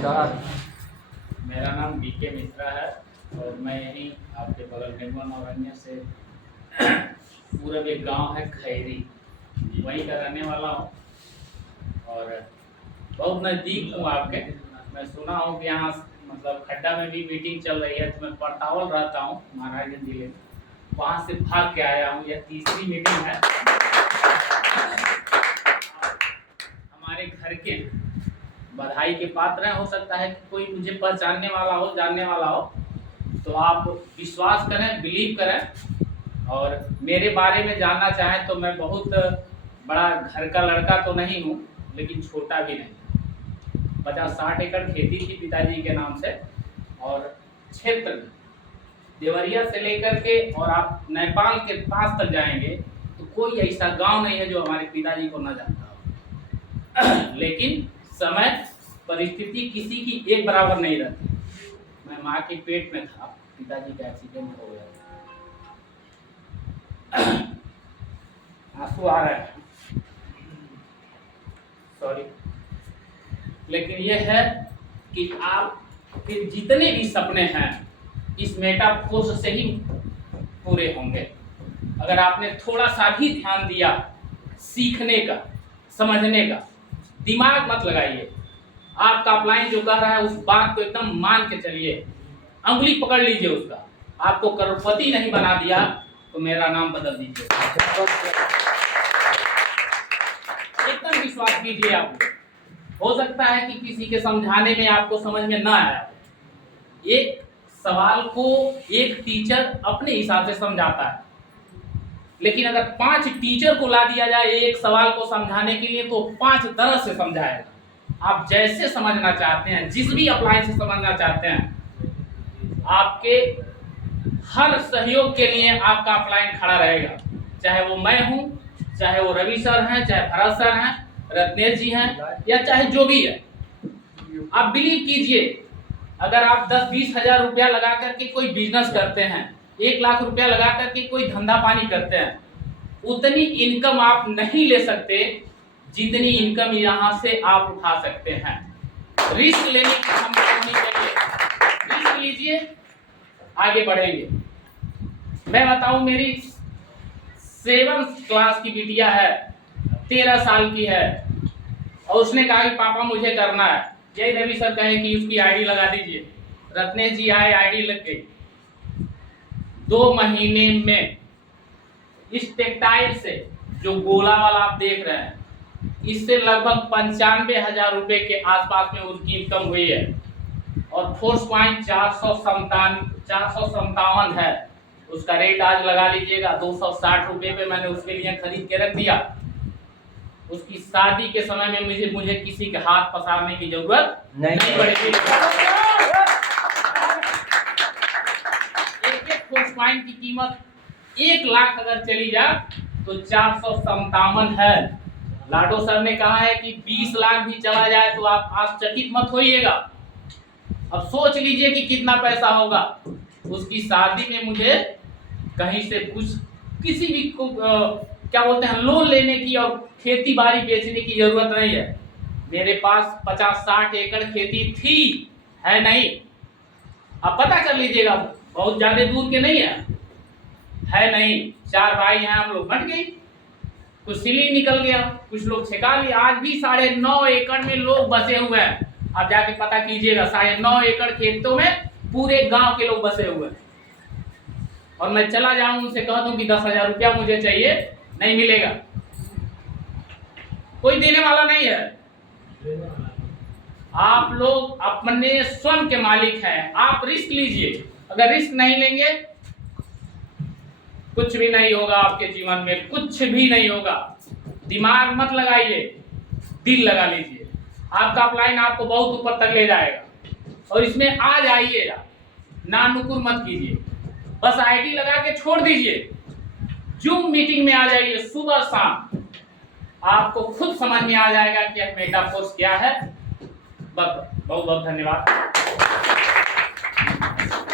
नमस्कार। मेरा नाम बीके मिश्रा है और मैं यहीं आपके बगल में औरंगिया से पूरब एक गांव है खैरी, वहीं का रहने वाला हूँ और बहुत नज़दीक हूँ आपके। मैं सुना हूँ कि यहाँ मतलब खड्डा में भी मीटिंग चल रही है, तो मैं पड़तावल रहता हूँ महाराजगंज जिले में, वहाँ से भाग के आया हूँ। यह तीसरी मीटिंग है। हमारे घर के बधाई के पात्र हैं। हो सकता है कि कोई मुझे पहचानने वाला हो, जानने वाला हो, तो आप विश्वास करें, बिलीव करें और मेरे बारे में जानना चाहें तो मैं बहुत बड़ा घर का लड़का तो नहीं हूँ, लेकिन छोटा भी नहीं। 50-60 एकड़ खेती थी पिताजी के नाम से और क्षेत्र में देवरिया से लेकर के और आप नेपाल के पास तक जाएंगे तो कोई ऐसा गांव नहीं है जो हमारे पिताजी को न जानता हो। लेकिन समय परिस्थिति किसी की एक बराबर नहीं रहती। मैं माँ के पेट में था, पिताजी का एक्सीडेंट हो गया। आंसू आ रहे हैं, सॉरी। लेकिन यह है कि आपके जितने भी सपने हैं इस मेटाफोर्स से ही पूरे होंगे अगर आपने थोड़ा सा भी ध्यान दिया सीखने का, समझने का। दिमाग मत लगाइए। आपका अपलाइन जो कह रहा है उस बात को एकदम मान के चलिए, अंगुली पकड़ लीजिए उसका। आपको करोड़पति नहीं बना दिया तो मेरा नाम बदल दीजिए, एकदम विश्वास कीजिए। आप हो सकता है कि किसी के समझाने में आपको समझ में ना आया। एक सवाल को एक टीचर अपने हिसाब से समझाता है, लेकिन अगर 5 टीचर को ला दिया जाए एक सवाल को समझाने के लिए तो 5 तरह से समझाएगा। आप जैसे समझना चाहते हैं, जिस भी अप्लाई से समझना चाहते हैं, आपके हर सहयोग के लिए आपका अपलाइन खड़ा रहेगा। चाहे वो मैं हूं, चाहे वो रवि सर हैं, चाहे भरत सर हैं, रत्नेश जी हैं, या चाहे जो भी है। आप बिलीव कीजिए, अगर आप 10-20 हजार रुपया लगा करके कोई बिजनेस करते हैं, 1 लाख रुपया लगा करके कोई धंधा पानी करते हैं, उतनी इनकम आप नहीं ले सकते जितनी इनकम यहाँ से आप उठा सकते हैं। रिस्क लेने की क्षमता होनी चाहिए। रिस्क लीजिए, आगे बढ़ेंगे। मैं बताऊं, मेरी 7th क्लास की बिटिया है, 13 साल की है, और उसने कहा कि पापा मुझे करना है। जय रवि सर कहे कि उसकी आईडी लगा दीजिए। रत्नेश जी आए, आईडी लग गई। 2 महीने में इस टेक्सटाइल से, जो गोला वाला आप देख रहे हैं, इससे लगभग 95,000 रुपए के आसपास में उनकी इनकम हुई है। और फोर्स पॉइंट 457 है, उसका रेट आज लगा लीजिएगा 260 रुपए पे मैंने उसके लिए खरीद के रख दिया। उसकी शादी के समय में मुझे किसी के हाथ पसारने की जरूरत नहीं पड़ेगी। एक फोर्स पॉइंट की कीमत 1 लाख अगर चली जाए तो 457 है। लाडो सर ने कहा है कि 20 लाख भी चला जाए तो आप आश्चर्यचकित मत होइएगा। अब सोच लीजिए कि कितना पैसा होगा। उसकी शादी में मुझे कहीं से कुछ किसी भी को क्या बोलते हैं, लोन लेने की और खेती बाड़ी बेचने की जरूरत नहीं है। मेरे पास 50-60 एकड़ खेती थी, है नहीं। अब पता कर लीजिएगा, बहुत ज्यादा दूर के नहीं है नहीं। 4 भाई हैं हम लोग, बट गई, कुछ सिली निकल गया, कुछ लोग छिका लिया। आज भी 9.5 एकड़ में लोग बसे हुए हैं। आप जाके पता कीजिएगा, 9.5 एकड़ खेतों में पूरे गांव के लोग बसे हुए हैं। और मैं चला जाऊं उनसे कह दूं कि 10,000 रुपया मुझे चाहिए, नहीं मिलेगा, कोई देने वाला नहीं है। आप लोग अपने स्वयं के मालिक हैं। आप रिस्क लीजिए। अगर रिस्क नहीं लेंगे कुछ भी नहीं होगा आपके जीवन में, कुछ भी नहीं होगा। दिमाग मत लगाइए, दिल लगा लीजिए। आपका अपलाइन आपको बहुत ऊपर तक ले जाएगा और इसमें आ जाइएगा, ना नुकुर मत कीजिए। बस आईडी लगा के छोड़ दीजिए, जूम मीटिंग में आ जाइए सुबह शाम। आपको खुद समझ में आ जाएगा कि मेटाफोर्स क्या है। बहुत बहुत धन्यवाद।